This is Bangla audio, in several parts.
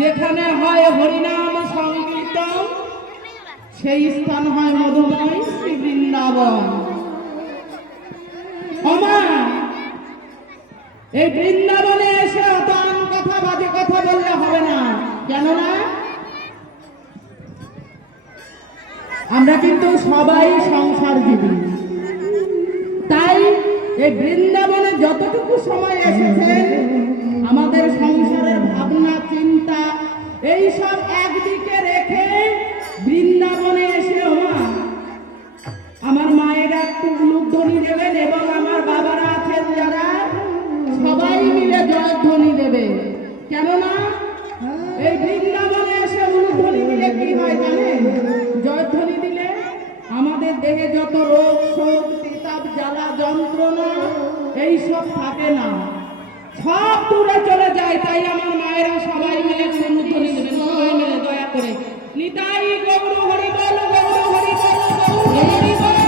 যেখানে হয় হরিনাম সংকীর্তন সেই স্থান হয় মধুময় শ্রী বৃন্দাবন। ওমা, এই বৃন্দাবনে এসে অতন কথা বাজে কথা বললে হবে না। কেননা আমরা কিন্তু সবাই সংসারজীবী। তাই এই বৃন্দাবনে যতটুকু সময় এসেছেন আমাদের সংসারের ভাবনা চিন্তা এই সব একদিকে রেখে বৃন্দাবনে এসে আমার মায়েরা একটু উলুধ্বনি দেবেন এবং আমার বাবারা আছেন যারা সবাই মিলে জয়ধ্বনি দেবে। কেননা এই বৃন্দাবনে এসে উলুধ্বনি দিলে কি হয় জানেন? জয়ধ্বনি দিলে আমাদের দেহে যত রোগ শোক তিতাব জ্বালা যন্ত্রণা এই সব থাকে না, সব দূরে চলে যায়। তাই আমার মায়েরা সবাই মিলে উলুধ্বনি দেবেন, সবাই মিলে দয়া করে। নিতাই গৌর হরি বল, গৌর হরি বল, গৌর হরি বল।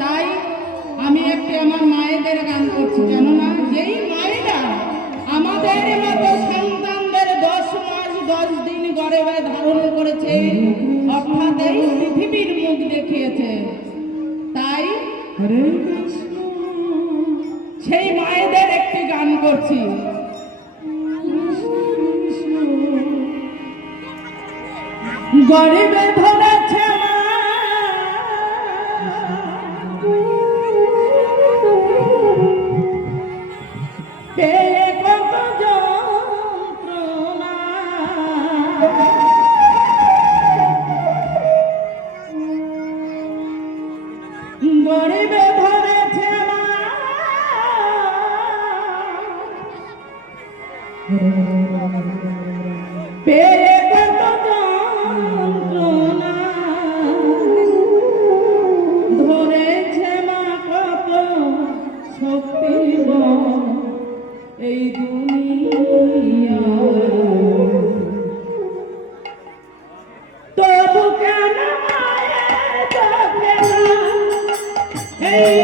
তাই আমি একটি আমার মায়েদের গান করছি। কেননা যেই মায়েরা আমাদের মতো সন্তানদের 10 মাস 10 দিন গর্ভে ধারণ করেছে, অর্থাৎ এই পৃথিবীর মুখ দেখিয়েছে, তাই সেই মায়েদের একটি গান করছি। গরিবে ধরেছে কত যন্ত্রণা, গরিবে ধরেছে পেয়ে কত যন্ত্রণা, ধরেছে মা কত শক্তি এই দুনিয়া, তবু কেন মায়ের চোখে এই